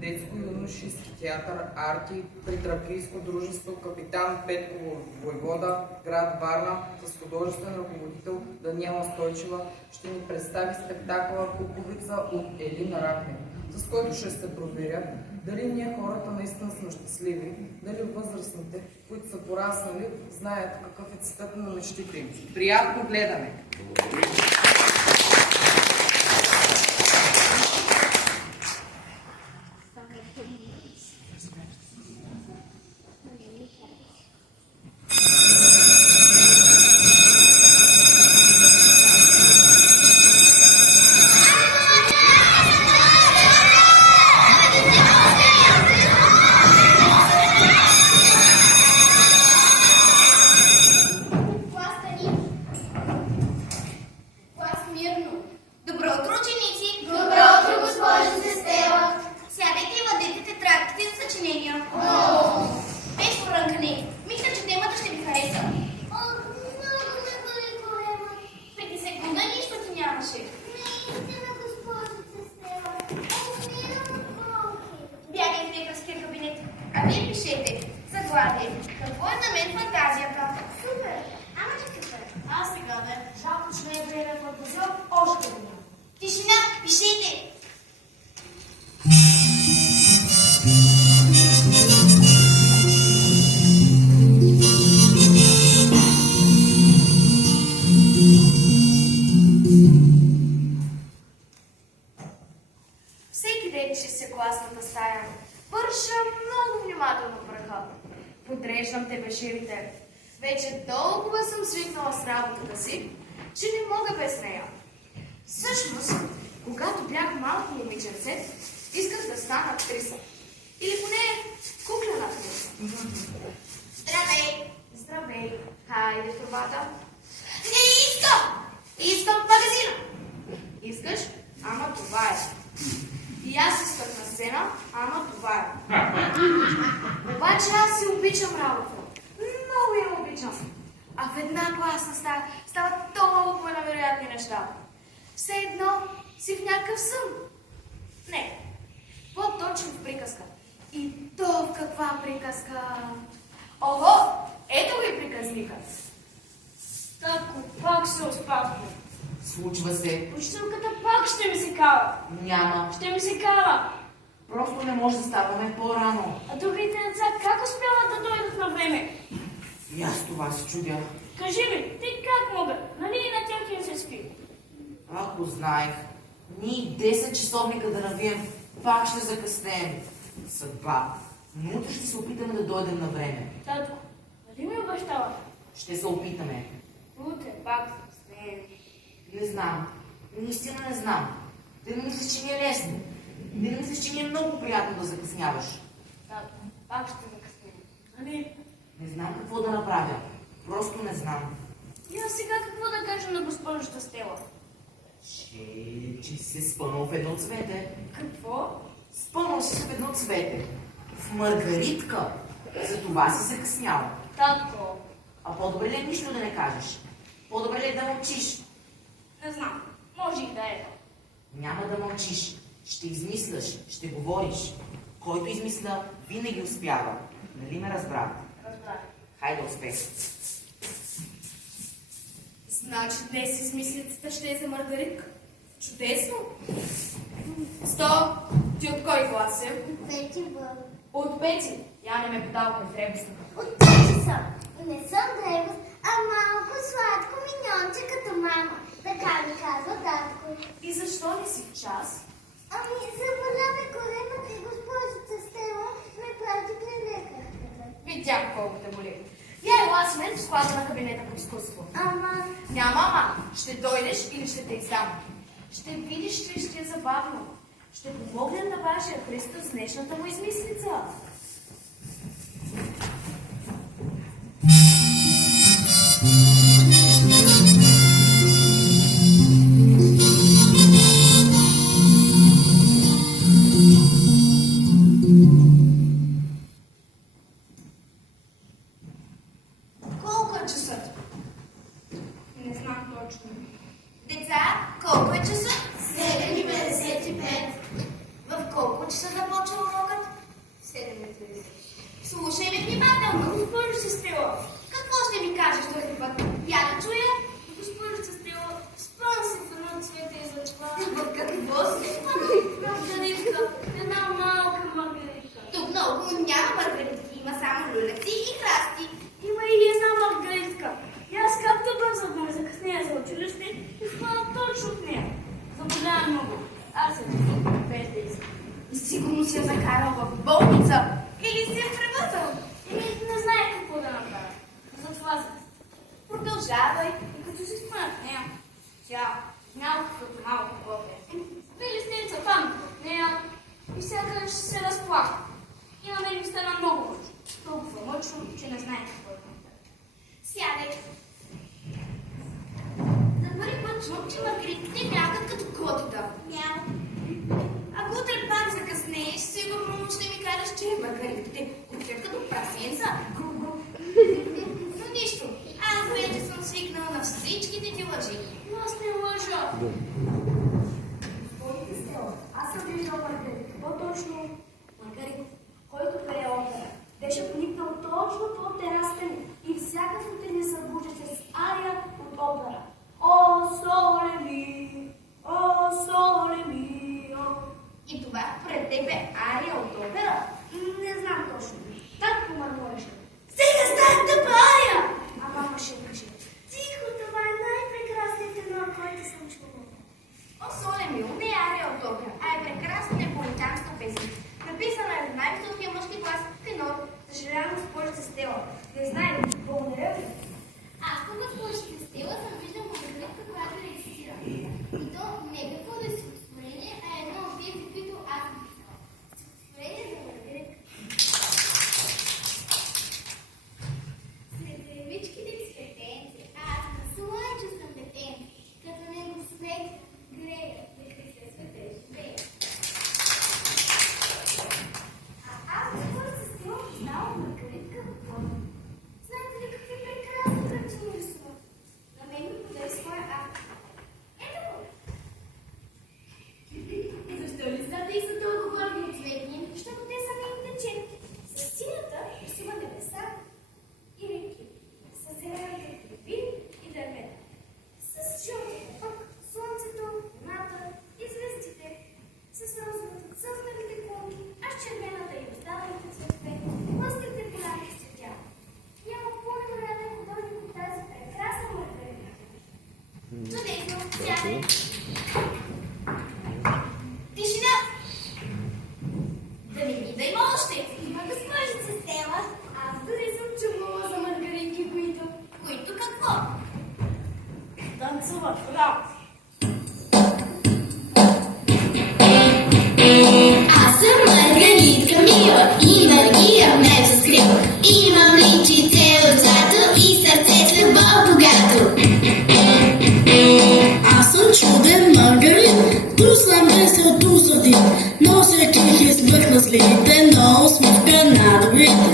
Детско-юношески театър Арти при Тракийско дружество Капитан Петко Войвода, град Варна, с художествен ръководител Даниела Стойчева, ще ни представи спектакъла Куковица от Елина Рахмет, с който ще се проверят дали ние хората наистина сме щастливи, дали възрастните, които са пораснали, знаят какъв е цветът на мечтите им. Приятно гледане! А вие пишете заглавие. Какво е за мен фантазията? Супер! Ама че супер! Аз сега бе, жалко, че не е време фантазион още една. Тишина! Пишете! Всеки ден чистя класната стая. Върша много внимателно праха. Подреждам те беширите. Вече толкова съм свикнала с работата си, че не мога без нея. Всъщност, когато бях малко момиченце, исках да стана актриса. Или поне куклена актриса. Здравей! Здравей! Хайде в турбата. Не искам! Искам магазина! Искаш? Ама това е. И аз исках на сцена, ама това е. Обаче аз си обичам работа. Много я обичам. А в една класна стая стават толкова невероятни неща. Все едно си в някакъв сън. Не, по-точно в приказка. И то в каква приказка? Ого, ето го и приказникът. Татко, пак се успахме. Случва се. Учителката пак ще ми се кава. Няма. Ще ми се кава. Просто не може да ставаме по-рано. А другите деца как успяват да дойдат на време? И аз това се чудя. Кажи ми, ти как могат? Нали и на тях им се спи? Ако знаех, ние 10 часовника да навием, пак ще закъснеем. Съдба. Но утре ще се опитаме да дойдем на време. Татко, нали ми обещава? Ще се опитаме. Утре пак закъснеем. Не знам. Наистина не знам. Да не мислиш, че ми е лесно. Да не мислиш, че ми е много приятно да закъсняваш. Татко, пак ще закъснеем. Нали? Не знам какво да направя. Просто не знам. И аз сега какво да кажа на госпожата Стела? Че си спънал в едно цвете. Какво? Спънал си в едно цвете. В Маргаритка. За това си закъснял. Татко, А по-добре ли е нищо да не кажеш? По-добре ли е да мълчиш? не знам. Може и да е. Няма да мълчиш. Ще измисляш, ще говориш. Който измисля, винаги успява. Нали ме разбра? Разбрах. Хайде успех. Значи днес измислицата ще е за Маргаритка. Чудесно! Сто! Ти от кой клас е? Пети бъл. От пети. Я не ме подавай в ребуста. От пети съм. Не съм древост, а малко сладко миньонче като мама. Така ми казва татко. И защо не си в час? Ами, заболяме коремът и госпожица Стела ме прати при лекарката. Видях колко те боли. Я ела с мен в склада на кабинета по изкуство. Ама, Няма, ама. Ще дойдеш или ще те издам. Ще видиш, че ще е забавно. Ще помогнем на вашия Христо с днешната му измислица. колко е часът? Не знам точно. Деца, колко е часът? 7. няма много. Аз се без да искам. Сигурно си я закарал в болница или си я превъзал. Не знае какво да направя. Затова се продължавай и като си спомнят нея. Тя малко като малко копия. Били снеца там от нея и сякаш се разплака. И на мен ми стана много мъчно. Толкова мъчно, че не знае какво да направя. Сядай. За първи път чувам, че маргаритите мякат като котата. Мяу. Ако утре пак закъснееш, сигурно ще ми кажеш, че маргаритите купят като прасенца. Но нищо. Аз вече съм свикнала на всичките ти лъжи. Но аз не лъжа. Господите Стела, аз съм виждал Маргарит. По-точно Маргарит, който пее опера. Беше поникнал точно под терасата ми и всяка сутрин се събуждаше с ария от опера. О, соле ми, о, соле ми, о. И това пред теб е ария от опера? Не знам точно. Так помърмореше. Сега стане тъпа ария! А мама ще каже. Тихо, това е най-прекрасният тенор, който съм чувала. О, соле ми, не е ария от опера, а е прекрасна неаполитанска песен. Написана е в най-високия мъжки клас тенор. Съжалявам, госпожица Стела. Не знаем, благодаря ви. Аз като госпожица Стела съм виждал Маргаритка, която рецитира. И то не е какво да е стихотворение, а едно от тези, които аз съм писала. Стихотворение за Маргаритка. След ревичките цветенци, аз на слънче съм детенци, като него смех грея, нека се свете живея. Аз госпожица Стела познавам Маргаритка в вода. Знаете ли какви прекрасни картини рисува? На мен ми подаде своя акт. Ето го! Защо листата и са толкова разноцветни? Защото те са нейните четки. С синята рисува небеса и реки. С зелената треви и дървета. С жълтата пък слънцето, луната и звездите. С розовата цъфналите клонки, а с червената и останалите цветове, лъските поляни цветя. Няма по-невероятен художник от тази прекрасна Маргарита. Чудесно! Сядай! Тишина! Да не ми да има още! Има госпожица Стела. Аз дори съм чувала за маргаритки, които... Които какво? Танцуват право. Аз съм Маргаритка мила и енергия ме заскрива. Имам личице от злато и сърце с любов богато. Аз съм чуден Маргарит, ту съм весел, ту съдит. Нося тихи смъх на злите, но усмивка на добрите.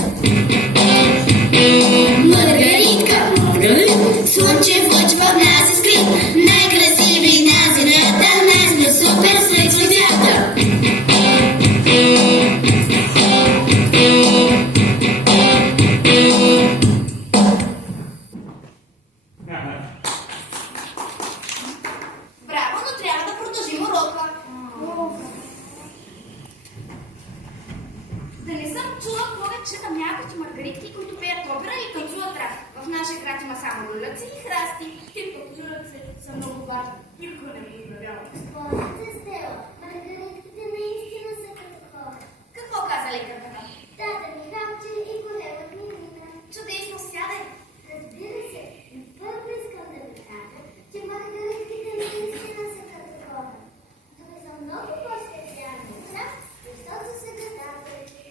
Маргаритка, Маргарит, слънчев лъч в нас е скрит. Най-красиви на земята, най-сме супер сред светята. Браво, но трябва да продължим урока. Да не съм чула повече на някакви маргаритки, които пеят опера и танцуват рак. В нашия град има само люляци и храсти. И пък люляци са много важни. Никой не ги изгравява. Госпожица Стела, маргаритките наистина са като хора. Какво каза лекарката? Тата ми хапче и големът ми мина. Чудесно, сядай. Разбира се, но първо искам да ви кажа, че маргаритките наистина са като хора. Дори са много по-специални от нас, защото са гадателки.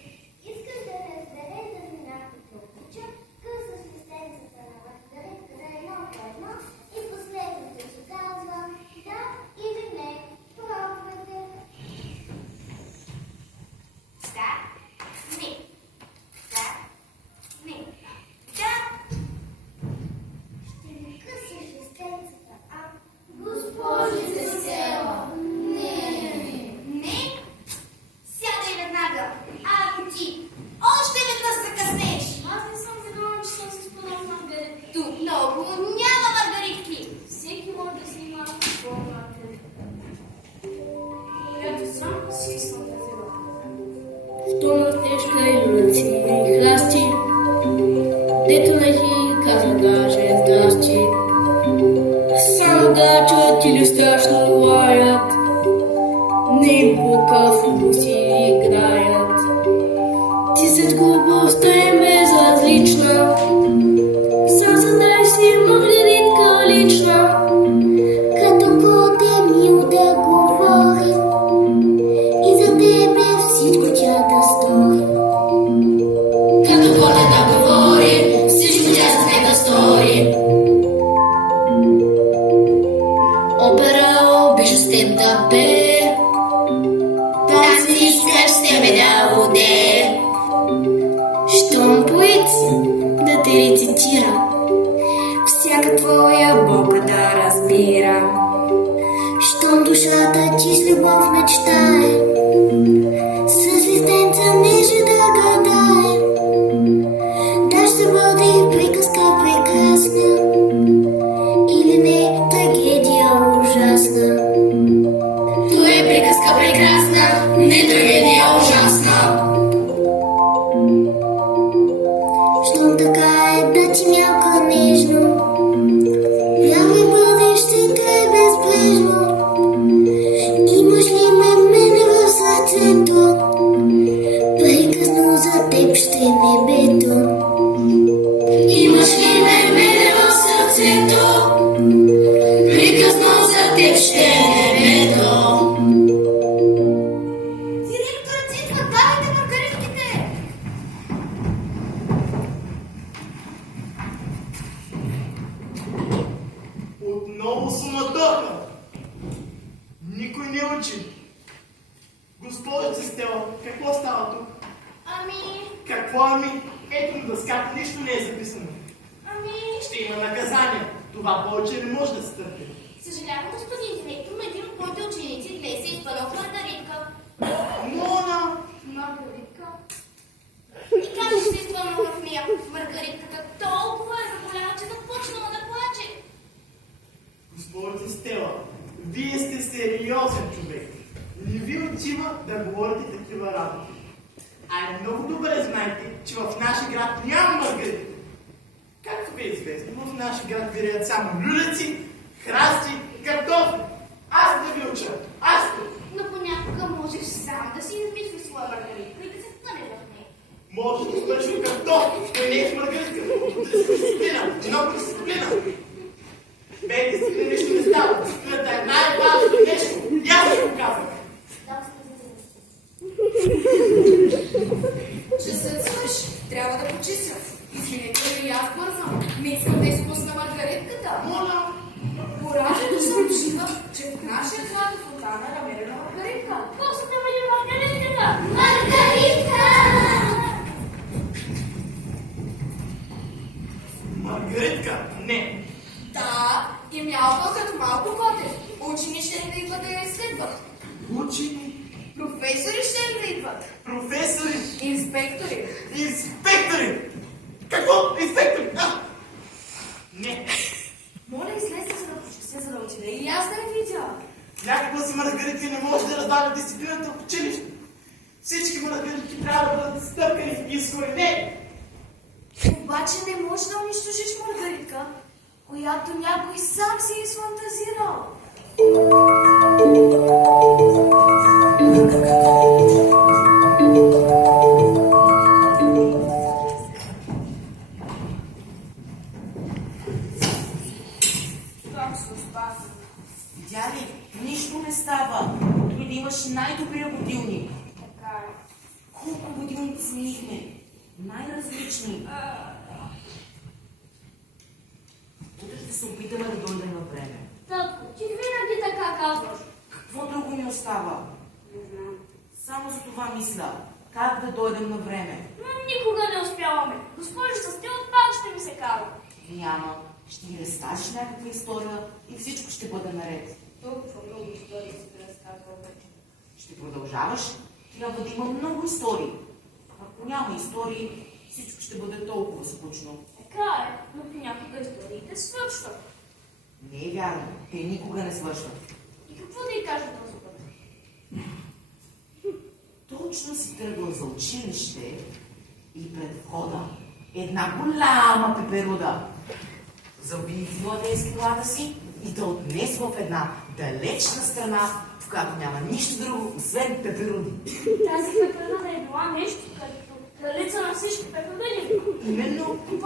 Искаш да разбере дали някой те обича, къс асистенцията на маргаритка за едно по едно и последното ще казва да или не. Пробвайте. Да. Не. Да. Не. Да. Ще ми къса асистенцата, а? Госпожица Стела. Не. Сядай веднага. А ти още веднъж закъснеш. Аз не съм виновна, че съм се спънал в маргаритки. Тук много няма маргаритки. Всеки може да си има своя маргаритка. Ето сам си съм тазила. Що мъртежка и люлеци и храсти, дето на хи каза даже здрасти. Само да чуят или страшно лаят, не по-късно си играят. Ти след глупостта им безразлична, сам задай си Маргаритка лична. Като по мил да говори и за тебе всичко тя да стори. Като по да говори, всичко тя за теб да стори. Опера обича с теб да пее, танци искаш с тебе да лудее. Щом поет да те рецитира, всяка твоя болка да разбира. Щом душата ти с любов мечтае, с листенца неже да гадае. Да ще бъде приказка прекрасна или не трагедия ужасна. То е приказка прекрасна, не трагедия ужасна. Щом така е да ти мялка нежно, вярвай бъдещето е безбрежно. Имаш ли мене в сърцето, приказно за теб ще е небето. Имаш ли мене в сърцето, приказно за теб ще е небето. Директорът идва, давайте маргаритките! Отново суматоха. Никой не учи. Госпожо Стела, какво става тук? Какво ами? Ето на дъската нищо не е записано. Ще има наказание. Това повече не може да се търпи. Съжалявам, господин директор, но един от моите ученици днес е изпадал в Маргаритка. Мона! Маргаритка? И как ще се изпълнила в нея? Маргаритката толкова е заболяла, че започнала да плаче. Госпожо Стела, вие сте сериозен човек. Не ви отива да говорите такива работи. А много добре знаете, че в нашия град няма маргаритка. Както ви е известно, в нашия град виреят само люлеци, храсти и картофи. Аз да ви уча. Аз да. Но понякога можеш сам да си измислиш своя Маргаритка и да се впънеш в нея. Може да свършим картофи, той не е с маргаритка. Дисциплина, много дисциплина. Бе, дисциплина ще не става. Дисциплината е най-важното нещо. И аз ви го казах. Часът свърши. Трябва да почистя. Извинете ли, аз бързам. Не искам да изпусна маргаритката. Моля. Поражено съм жива, че в нашия злата фонтана е намерена маргаритка. Какво се намери Маргаритката? Маргаритка! Маргаритка? Не. Да, и мялка като малко коте. Учени ще да идват да я изследват. Учени. Професори ще да идват. Професори. Инспектори. Инспектори. Какво? Инспектори? Не. Моля, излезте, за да почистя, за да отида и аз да я видя. Някаква си маргаритка не може да раздава дисциплината в училище. Всички маргаритки трябва да бъдат стъпкани и изкоренени. Обаче не можеш да унищожиш маргаритка, която някой сам си е изфантазирал. Видя ли? Нищо не става. Дори да имаш най-добрия будилник. Така е. Колко будилници сменихме? Най-различни. Утре ще се опитаме да дойдем на време. Татко, ти винаги така казваш. Какво друго ни остава? Не знам. Само за това мисля. Как да дойдем на време? Но никога не успяваме. Госпожо Стела пак ще ми се кара. Няма. Ще ни разкажеш някаква история и всичко ще бъде наред. Толкова много истории си разказвал вече. Ще продължаваш? Трябва да има много истории. Ако няма истории, всичко ще бъде толкова скучно. Така е, но понякога историите свършват. Не е вярно. Те никога не свършват. И какво да й кажа този път? Точно си тръгвал за училище и пред входа една голяма пеперуда заби в младенски колата си и да отнесва в една далечна страна, в която няма нищо друго, освен пеперуди. Тази пеперуда е била нещо, като кралица на всички пеперуди. Именно. И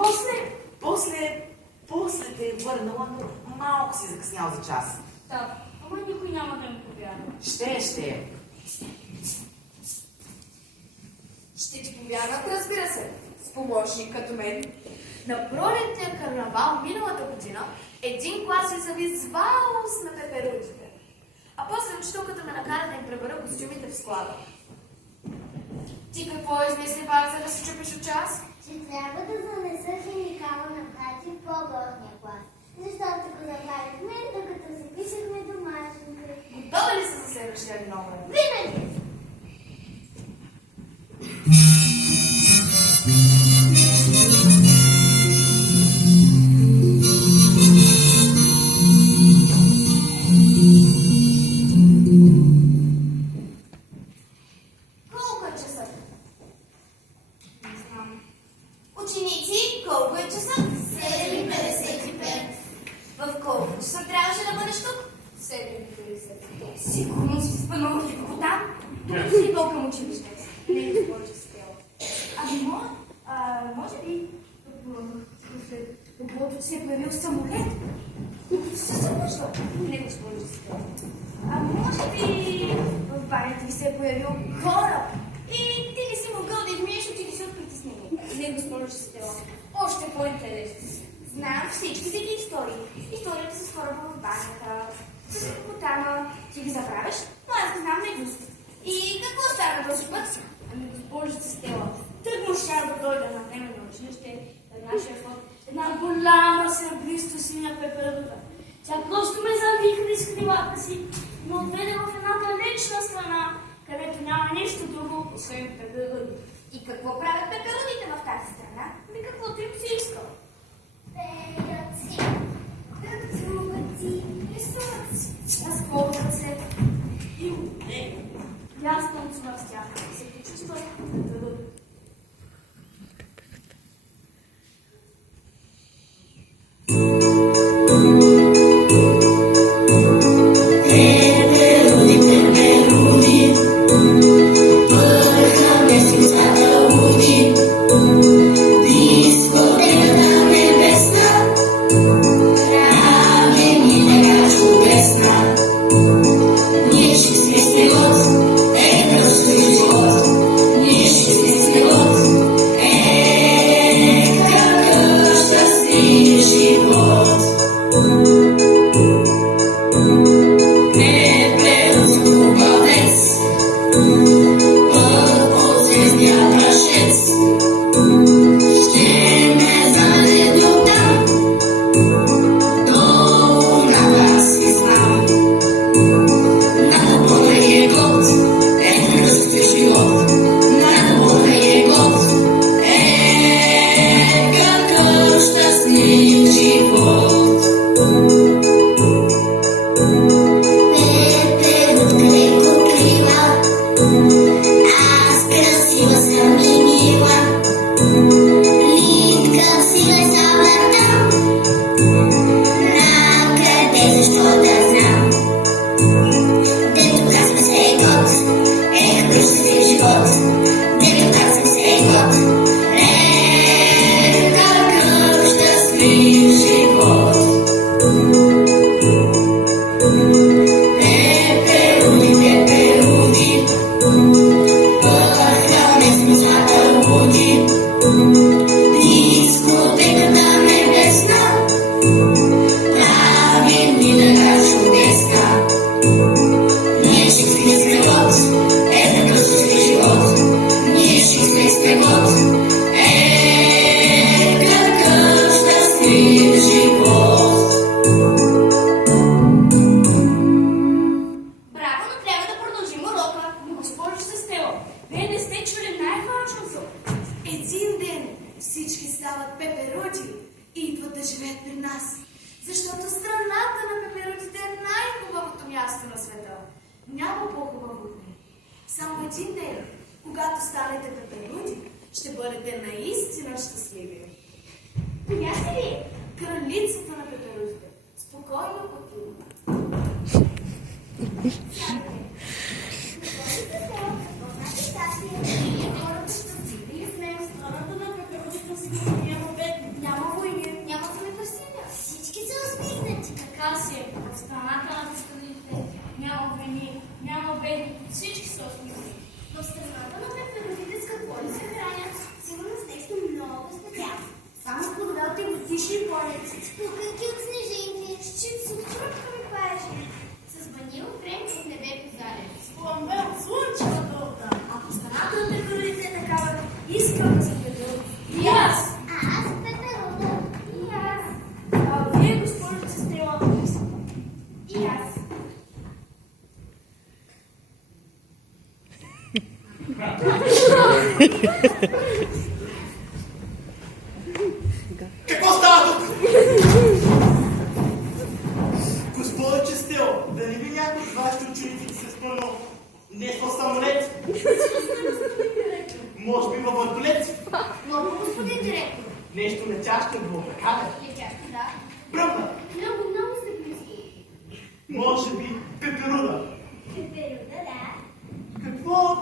После те е върнала, но малко си закъснял за час. Да, ама никой няма да ми повярва. Ще. Ще ти повярват, разбира се, с помощник като мен. На пролетния карнавал миналата година един клас изяви с валс на пеперудите. А после учителката ме накара да им пребера костюмите в склада. Ти какво измисли, Вак, за да се чупиш от час? Че трябва да занеса химикала на брати в по-горния клас. Защото го забравихме, докато се писахме домашните. Готова ли са за следващия номер? Винаги! Колко е часът? Не знам. Ученици, колко е часът? 7:55. В колко часа трябваше да бъдеш тук? 7:50. Сигурно си спънала в хипотам, докато си идвал към училище. Не, госпожо Стела. Ами, може би, след облото си е появил самолет, докато се събужда. Не, госпожо Стела. А може би в банята ви се е появил кораб и ти ли си могъл да измиеш очите си от притеснение. Не, госпожо Стела. Още по-интересно. Знам всичките ги истории. Историята с кораба в банята, с хипотама. Ти ги забравяш, но аз не знам наизуст. И какво стана този път? Ами, госпожо Стела, тъкмо ще да дойда на време на училище, да нашия фото една голяма сребриста синя пеперуда. Тя просто ме завихри с крилата си, но отведе в една далечна страна, където няма нищо друго, освен пеперуди. И какво правят пеперудите в тази страна? Ами каквото им си иска. Перци. Танцуваци. Рисуват си, разползват се. И не. Аз танцувам с тях, се почувствах пеперуди. Приятели, Кралицата на пеперудите. Спокойно, Котилда. Няма войни, няма земетресения. Всички са усмихнати. Така си е. От страната на пеперудите няма войни, няма бедни. Всички са усмихнати. В страната на пеперудите с какво ли се хранят? Сигурно с нещо много специално. Само с благодатни годишни полети, с пуханки от снежинки, с чипс от хрупкави пажи, с ванилов крем от небето зален. Пламбе от слънчева дълга. Ако страната на пеперудите е такава, искам да съм пеперуд. И аз. А аз пеперуда. И аз. А вие, госпожо Стела, И аз. Какво става тук? Госпожо Честел, да не би някой от вашите ученици се спънал нещо в самолет? Може би във въртолет? Много, господин директор. Нещо летящо било, така ли? Летящи, да. Бръмна! Много, много сте близки. Може би пеперуда. Пеперуда, да. Какво?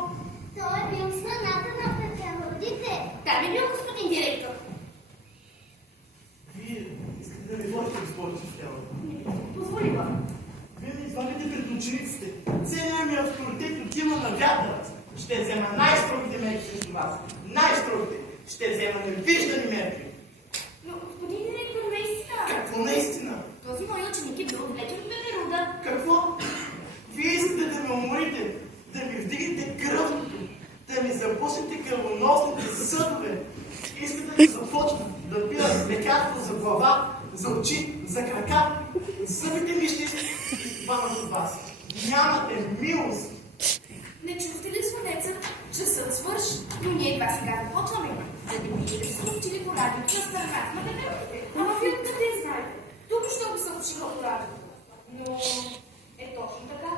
Той е бил страната на пеперудите. да би бил господин директор. Вие искате да ми говорите, госпожо Честел? Позволи го. Вие ми извадите пред учениците. Целият ми авторитет отива на вятъра. Ще взема най-строгите мерки срещу вас. Най-строгите. Ще взема невиждани мерки. Но, господин директор, наистина. Какво наистина? Този мой ученик е бил отвлечен от пеперуда. Какво? Вие искате да ме уморите, да ми вдигнете кръвното, да ми запушите кръвоносните съдове. Искате да започна да пия лекарство за глава, за очи, за крака. Зъбите ми ще изпадат от вас. Нямате милост. Не чухте ли звънеца? Часът свърши, но ние едва сега започваме. За да видите да са учили по радиото за страната на пеперудите. Ама вие откъде знаете? Тук що би съобщила по радиото. Но е точно така.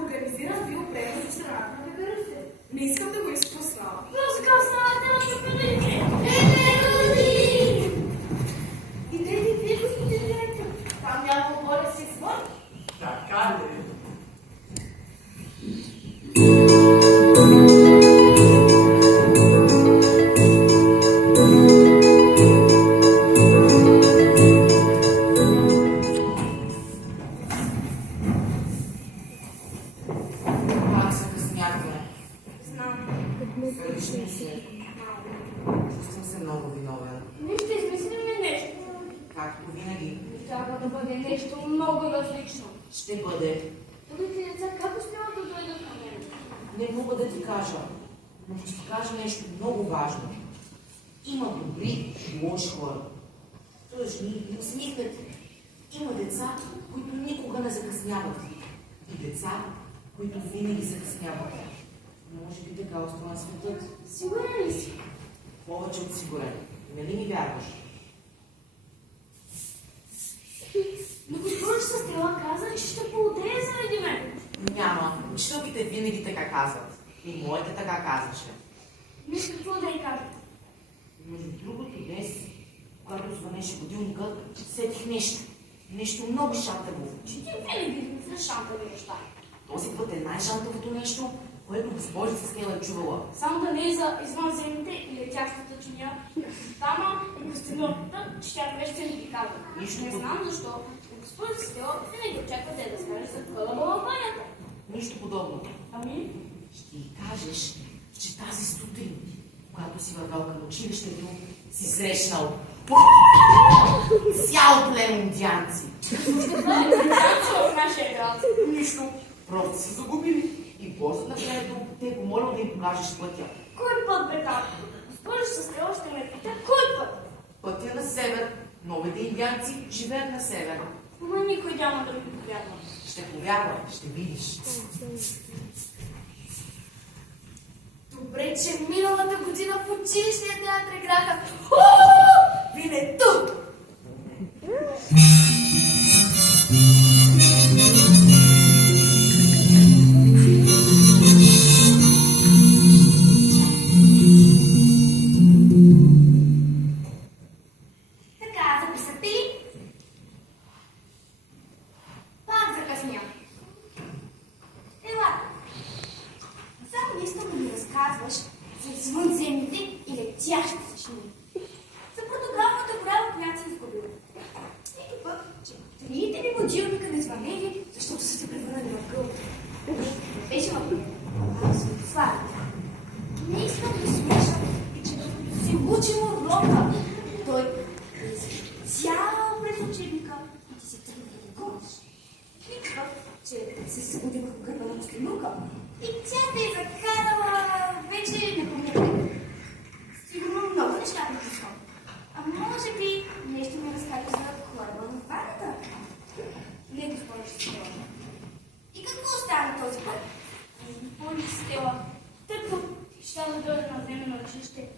Организирам биопревод за страната на пеперудите. Не искам да го изпуснавам. Музика в страната на пеперудите! Пеперуди! Идете вие, господин директор. Там няма воля си звън. Така ли? Пак закъсняхме. Знам. Сърдишни се. Чувствам се много виновен. Не ще измислим ли нещо? Както винаги. Трябва да бъде нещо много различно. Ще бъде. Другите деца как успяват да дойдат към мен? Не мога да ти кажа, но ще ти кажа нещо много важно. Има добри и лоши хора. Тъжни и усмихнати. Има деца, които никога не закъсняват. И деца, които винаги закъсняват. Може би така остана светът. Сигурен ли си? Повече от сигурен. Нали ми вярваш? Но госпожо Стела каза, че ще поудее заради мен. Няма. Учителките винаги така казват. И моята така казваше. Не какво да й кажа. Между другото днес, когато звънеше будилникът, сетих нещо. Нещо много шантаво. Че ти винаги измисляш шантави неща. Този път е най-шантавото нещо, което госпожица Стела е чувала. Само да не е за извънземните и летящата чиня. Тама и костенурката, че тя вече не ги казва. Нищо Не друго. знам защо. Но госпожица Стела винаги очаква те да скаже за това балабанята. Нищо подобно. Ами? Ще й кажеш, че тази сутрин, когато си вървал към училището, си срещнал цял племен индианци. В нашия град. Нищо. Просто си загубили. И после накрая те е помолил да им покажеш пътя. Кой път бе там? Госпожица Стела ще ме пита кой път? Пътя на север. Новите индианци живеят на север. Ама никой няма да ми повярва. Ще повярва, ще видиш. Добре, че миналата година в училищния театър играха Винету! Така, записате ли? Пак закъсня. разказваш за извънземните и летящи зачини. За протограмната голяма, която си изгубила. Или пък, че трите ми будилника не звънели, защото са се превърнали в гълта. Не беше въпрос, а да се отславят. Не искам да слушам и че докато си учим урока, той е изцял през учебника и ти се тръгна да го гониш. Никва, че се събудил в гърба на Стенука и тя те е закарала вече не помня. Сигурно много неща припускам. А може би нещо ми разкаже за хорба на ваната? Не, госпожа Стела. И какво остана този път? Помни, Стела, тъкно щя да дойде на време на училище.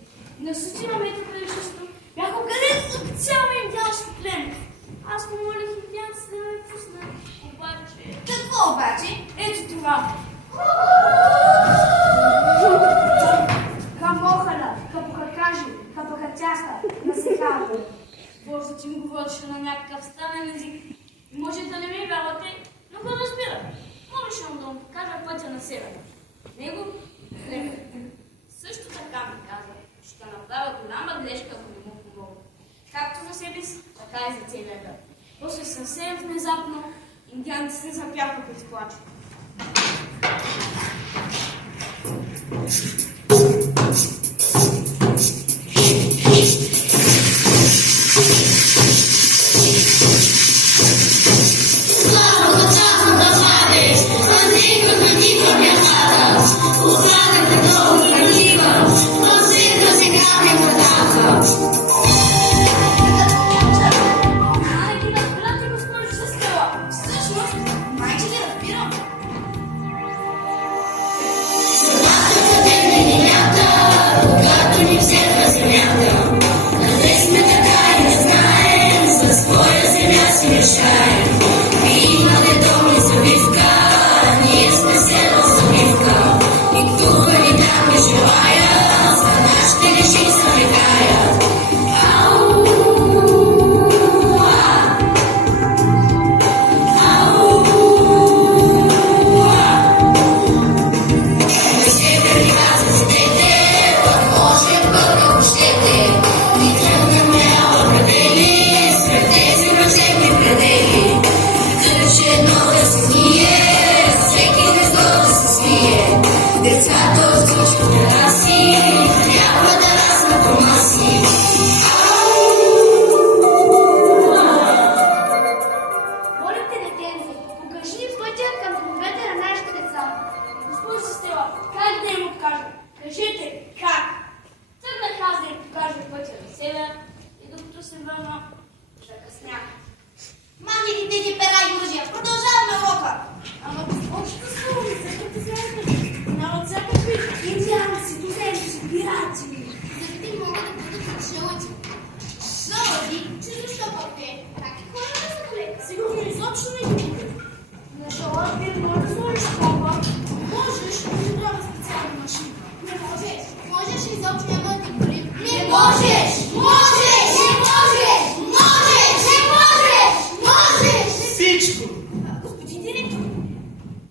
На същина мета предишното бях обгаден от цялия им дялшки плен. Аз помолих индианците да ме пуснат. Обаче... Какво обаче? Ето това. Камохана, капокакажи, капокатяста, насекалата. Боже, ти ми говореше на някакъв странен език. Може да не ми вярвате, но го разбира. Можеше да му покажа пътя на север. Него хлеб. Също така ми каза, ще направя голяма грешка, ако не му помогна. Както за себе си, така и за целия град. После съвсем внезапно индианците запяха през плача.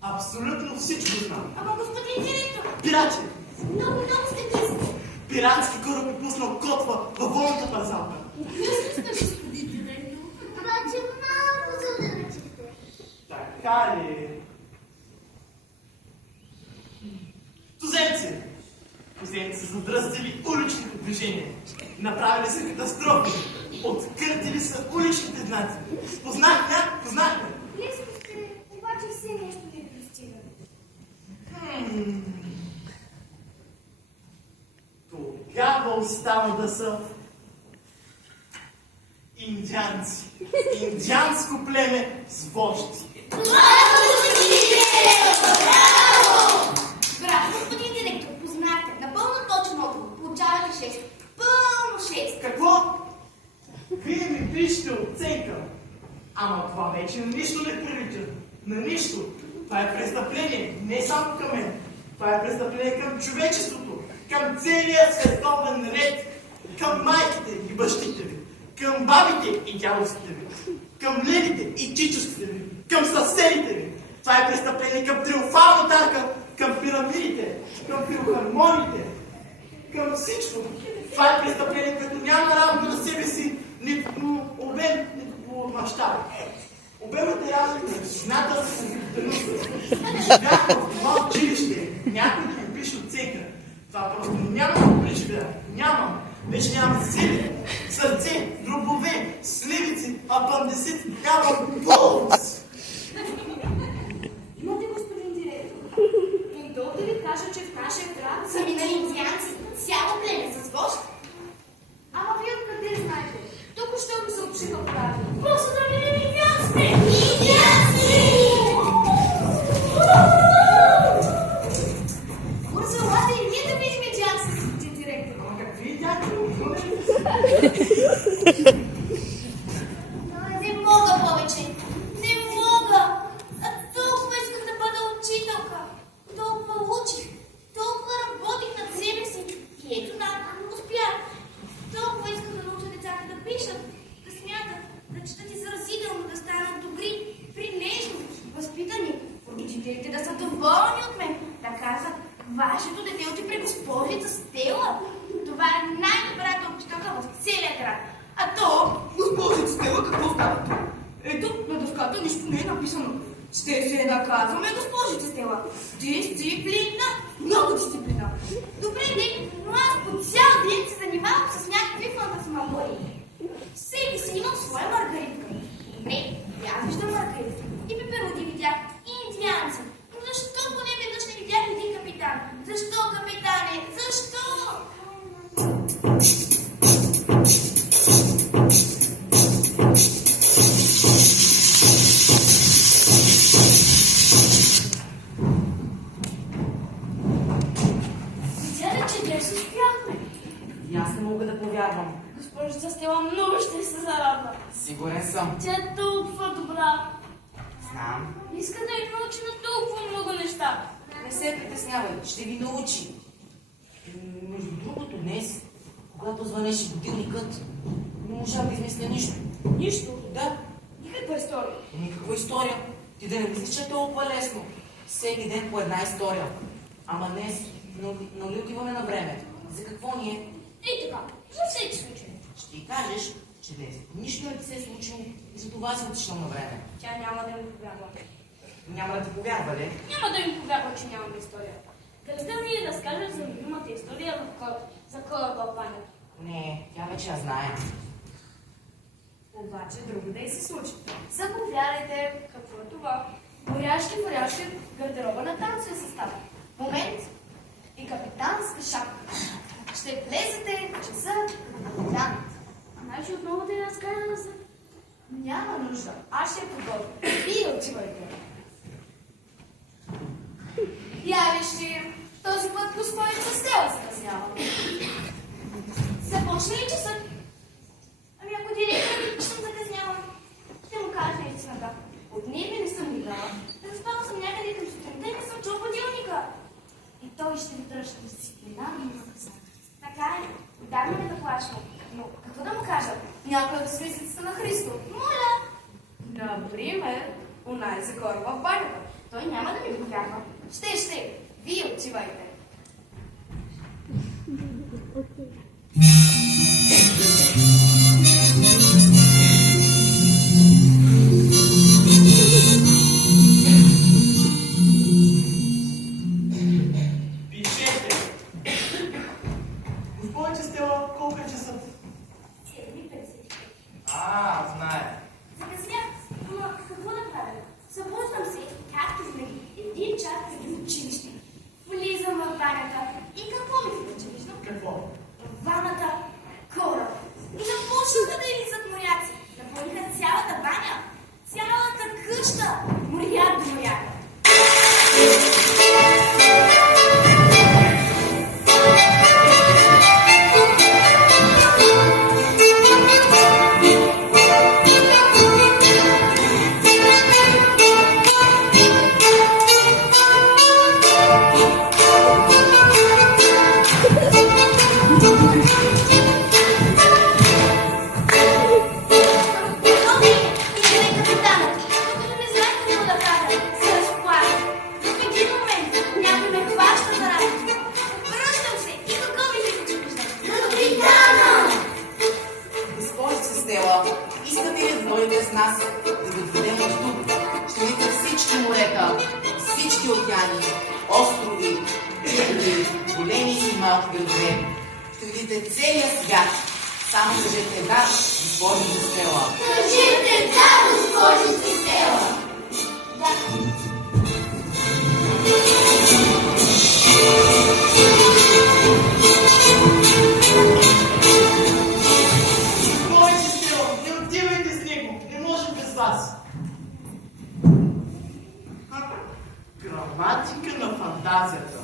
Абсолютно всичко знам. Ама господин директор, Пираче! много сте близко. Пиратски кораб е пуснал котва във волната пазалка. Господин директор, обаче малко за да речете. Така ли? Туземци! Туземци задръстили уличните движения. Направили са катастрофи. Откъртили са уличните знаци. Познахме. Близко сте, обаче все нещо ви е пристига. Тогава остава да са индианци. Индианско племе с вожди. Браво, господин директор, познахте. Напълно точен отговор. Получавате 6. Пълно 6. Какво? Вие ми пишете оценка. Ама това вече на нищо не прилича. На нищо. Това е престъпление. Не само към мен. Това е престъпление към човечеството. Към целия световен ред. Към майките и бащите ви. Към бабите и дядовците ви. Към левите и чичовците ви. Към съседите ви. Това е престъпление към триумфалната арка. Към пирамидите. Към филхармониите, към всичко. Това е престъпление, което няма равно на себе си, нито по обем, нито по мащаб. Обемът е разлика на съзнателност на капиталността. Живях в това училище, някой да ми пише оценка. Това просто няма да причина. Нямам. Вече нямам сили, сърце, дробове, сливици, апандисит, нямам пулс. Имате, господин директор. И долу да ви кажа, че в нашия град са минали индианци, цяло племе с вожд. Ама вие откъде знаете? Тук ще ми съобщиха по радио. Просто да видим индианците! Индианци! Бързо, елате и ние да видим индианците, господин директор. Ама какви идиоти? Не мога повече. Не мога. А толкова исках да бъда учителка. Толкова учих. Толкова работих над себе си. И ето успях. Толкова исках да науча децата да пишат, да смятат, да четат изразително, да станат добри, прилежни, възпитани. Родителите да са доволни от мен. Да казват, вашето дете учи при госпожица Стела. Това е най-добрата учителка в целия град. А то, госпожица Стела, какво става тук? Ето, на дъската нищо не е написано. Ще се наказваме, госпожица Стела. Дисциплина. Много дисциплина. Добре, но аз по цял ден се занимавам с някакви фантазмагории. Всеки си имам своя маргаритка. Добре, и аз виждам маргаритка. И пеперуди видях, и индианци. Но защо поне веднъж не видях един капитан? Защо, капитане? Защо? Видя ли, че днес успяхме? И аз не мога да повярвам. Госпожица Стела много ще се зарадва. Сигурен съм. Тя е толкова добра. Знам. Иска да ни научи на толкова много неща. Не се притеснявай, ще ви научи. Между другото, днес, когато звънеше будилникът, не можах да измисля нищо. Нищо. Да, Никаква история. никаква история. Ти да не мислиш, че е толкова лесно. Всеки ден по една история. Ама днес, но ли отиваме на време? За какво ни е? И така, за всеки случай. Ще ти кажеш, че днес нищо не ти се е случило и за това си отишъл на време. Тя няма да ми повярва. Няма да ти повярва, ли? Няма да ми повярва, че нямаме история. Дали да ви разкажа за любимата история за кораба в банята? Не, тя вече я знае. Обаче друго да и се случи. Заповядайте. Какво е това? Горящи, гардероба на танцовия състав. Момент и капитанска шапка. Ще влезете в часа на капитан. Значи отново да я разкажа за... Няма нужда. Аз ще я подготвя. Вие отивайте. Явище, този път госпожица Стела закъснява. Започна ли часът? Ами ако директор ми, че съм закъсняла, ще му кажа истината. От дневни не съм видала. Заспала съм някъде към сутринта и не съм чул будилника. И той ще ви тръща дисциплина и наказание. Така е, отдавна ме да плачва. Но какво да му кажа? Някой от смислицата на Христо. Моля! Например, онази корба в банята. Той няма да ми повярва. Ще. Вие отивайте. Пишете. Госпожица Стела, колко е часът? 7:55. Знае. Закъснях, ама какво да правя? Събуждам се, както винаги, един час преди училище. Влизам в банята и какво ми се случи? Какво? В ваната малки градове. Ще видите целия свят. Само кажете да, госпожице Стела. Кажете да, госпожице Стела. Госпожице Стела, не отивайте с него. Не може без вас. Граматика на фантазията.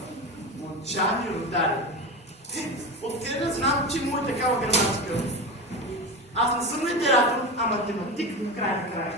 Отчани удари. Откъде да знам, че му е такава граматика? Аз не съм литератор, а математик в край на края.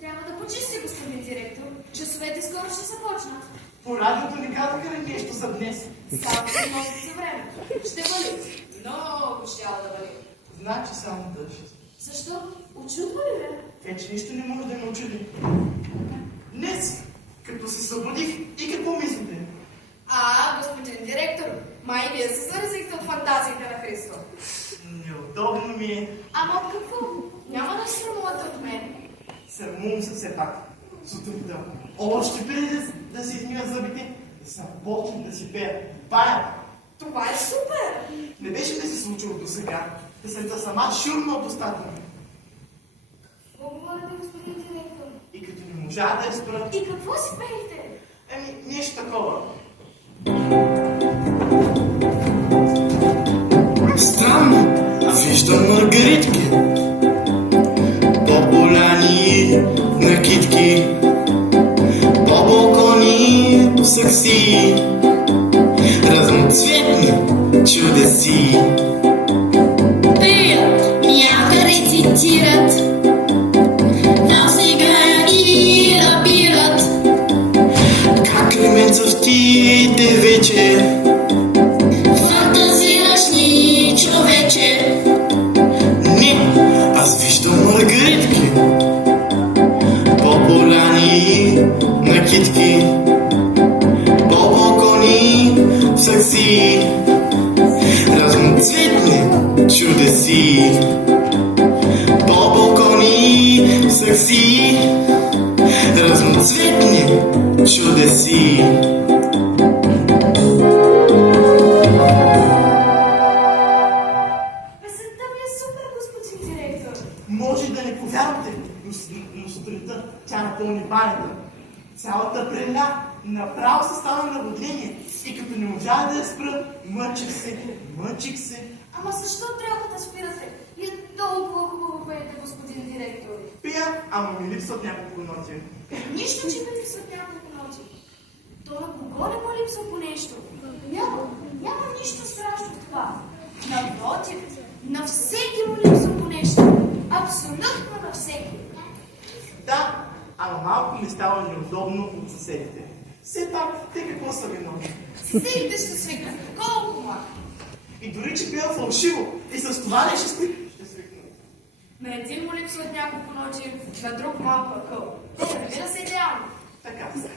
Трябва да почисти, господин директор. Часовете скоро ще започнат. По радиото ни казаха ли нещо за днес? Само се носят за време. Ще вали. Много щяло да вали. Значи само дъжд. Защо? Очудва ли бе? Вече нищо не може да ме очуди. Днес, като се събудих, и какво мислите? Господин директор, май вие се заразихте от фантазиите на Христо. Неудобно ми е. Ама от какво? Няма да се срамувате от мен. Срамувам се все пак. Сутринта, още преди да си измия зъбите, да съм почнал да си пея пая. Това е супер! Не беше ли се случило до сега? Песента сама шурна от устата ми. Какво говорите, господин директор? И като не можа да я спра, И какво си пеете? нещо такова. Странно, виждам маргаритки, по-поляни накидки, по-балкони сакси, разноцветни чудеси. Пеят, някъде рецитират, там се играят и рапират. Как Климент цъфтите вече, Фантазираш ни, човече. не, аз виждам маргаритки, по-поляни накидки, по-балкони сакси, разноцветни чудеси. По-балкони сакси, разноцветни чудеси. Песента ви е супер, господин директор. Може да не повярвате, но сутринта тя напълни банята. Цялата преля, направо се стана наводнение. И като не можа да я спра, мъчих се. Ама защо трябва да спирате? Вие толкова хубаво пеете, господин директор. Пия, ама ми липсват няколко ноти. Нищо, че ми липсват няколко ноти. То на кого не му липсва по нещо? Няма нищо страшно в това. Напротив, на всеки му липсва по нещо. Абсолютно на всеки. Да, ама малко ми става неудобно от съседите. Все пак, те какво са виновни? Съседите ще свикнат. Колко ма? И дори че пия фалшиво, и с това не ще свикнат. На един му липсват няколко ноти, на друг малко акъл. Те, разбира се, идеално. Така се.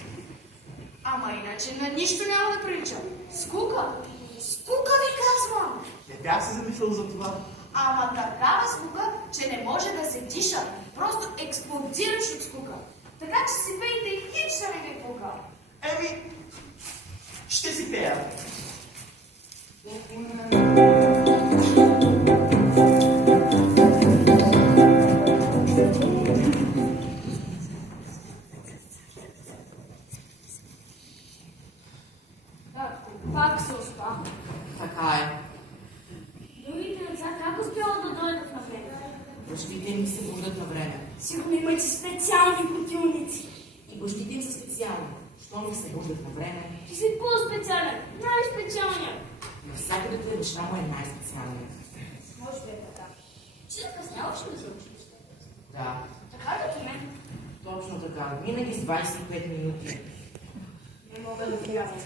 Ама иначе на нищо няма да прилича. Скука. Скука ви казвам. Не бях се замислил за това. Ама такава скука, че не може да се диша. Просто експлодираш от скука. Така че си пейте и хич да не ви пука. Ще си пея. Татко, пак се успа. Така е. Другите деца как успяват да дойдат на време? Бащите ми се будат на време. Сигурно имате специални будилници. И бащите им са специални. Що ми се будат на време? Ти си по-специален, най-специалният. Навсякъде твоя баща му е най-специалният. Може да е така. Ти закъсняваш ли за училище? Да, Така ли от мен? точно така. Винаги с 25 минути. Не мога да вярвам.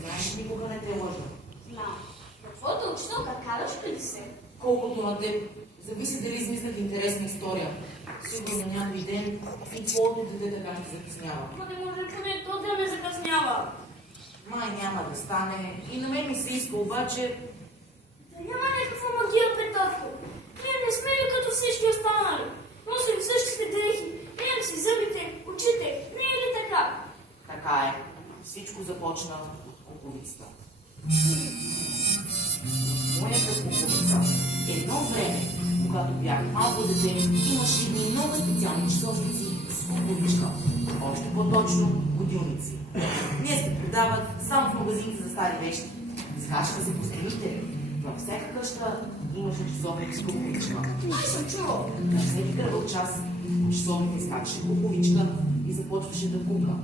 Знаеш, никога не те лъжа. Знам. Каквото учителка Колкото на теб, зависи дали измислят интересна история. Сигурно някой ден и твоето дете така ще закъснява. Ма не може поне то да не закъснява. Май няма да стане. И на мен ми се иска, обаче... Да няма някаква магия пред татко. Ние не сме ли като всички останали? Носим същите дрехи, мием си зъбите, очите. Не е ли така? Така е. Всичко започна от куковицата. Моята куковица. Едно време, когато бях малко дете, имаше едни много специални часовници с куковичка. Още по-точно будилници. Днес се продават само в магазините за стари вещи. Изхащаха се по стените. Във всяка къща имаше часовник с куковичка. Май съм чувал. На всеки кръгъл час часовник изкачаше куковичка и започваше да кука.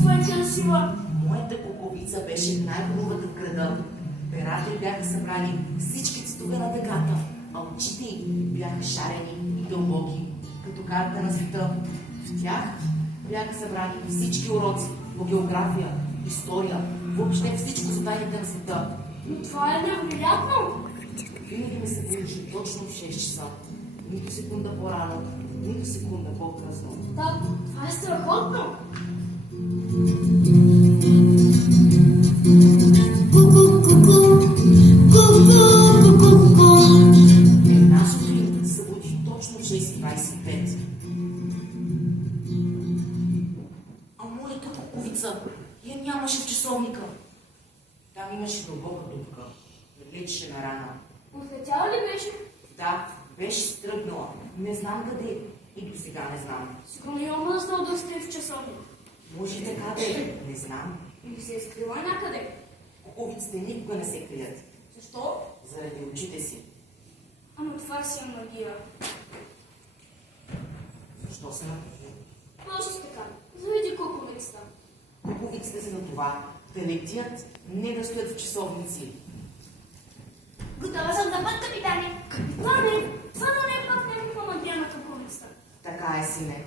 Това е красива. Моята куковица беше най-хубавата в града. Перата й бяха събрали всички цветове на дъгата, а очите й бяха шарени и дълбоки, като карта на света. В тях бяха събрани всички уроци по география, история, въобще всичко за тайните на света. Но това е невероятно. Винаги ми се будеше точно в 6 часа. Нито секунда по-рано, нито секунда по-късно. Да, това е страхотно. Една сутрин се събудих точно в 6:25. А моята куковица я нямаше в часовника. Там имаше дълбока дупка. Приличаше на рана. Отлетяла ли беше? Да, беше стръгнала. Не знам къде. И до сега не знам. Сигурно има мъзнал да стои в часовник. Може и така да е. Не знам. Или се е скрила някъде. Куковиците никога не се крият. Защо? Заради очите си. Ама това си е магия. Защо се напълни? Просто така. Завиди куковицата. Куковиците са за това да летят, не да стоят в часовници. Готова съм за път, капитане. Това да не е пак някаква магия на куковицата. Така е, сине.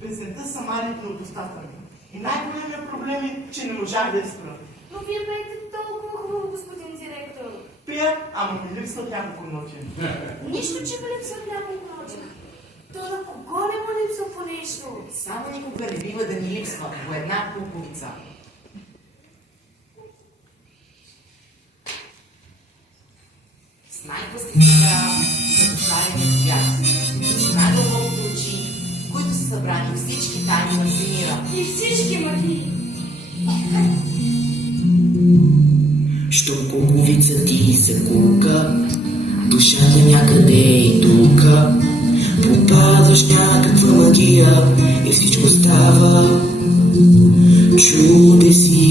Песента сама ритна от устата ми. И най-големият проблем е, че не можах да я спра. Но вие пеете толкова хубаво, господин директор. Пея, ама ми липсват няколко ночи. Нищо, че ми липсват няколко ночи. То на кого не му липсва по нещо? Само никога не бива да ни липсва по една куковица. С най-пъстите пера, като шарени цвят, с най-дълбоките очи, които са събрани всички тайни на всемира. И всички магии. Що куковица ти се кука, душата някъде и тука, попадаш някаква магия и всичко става чудеси.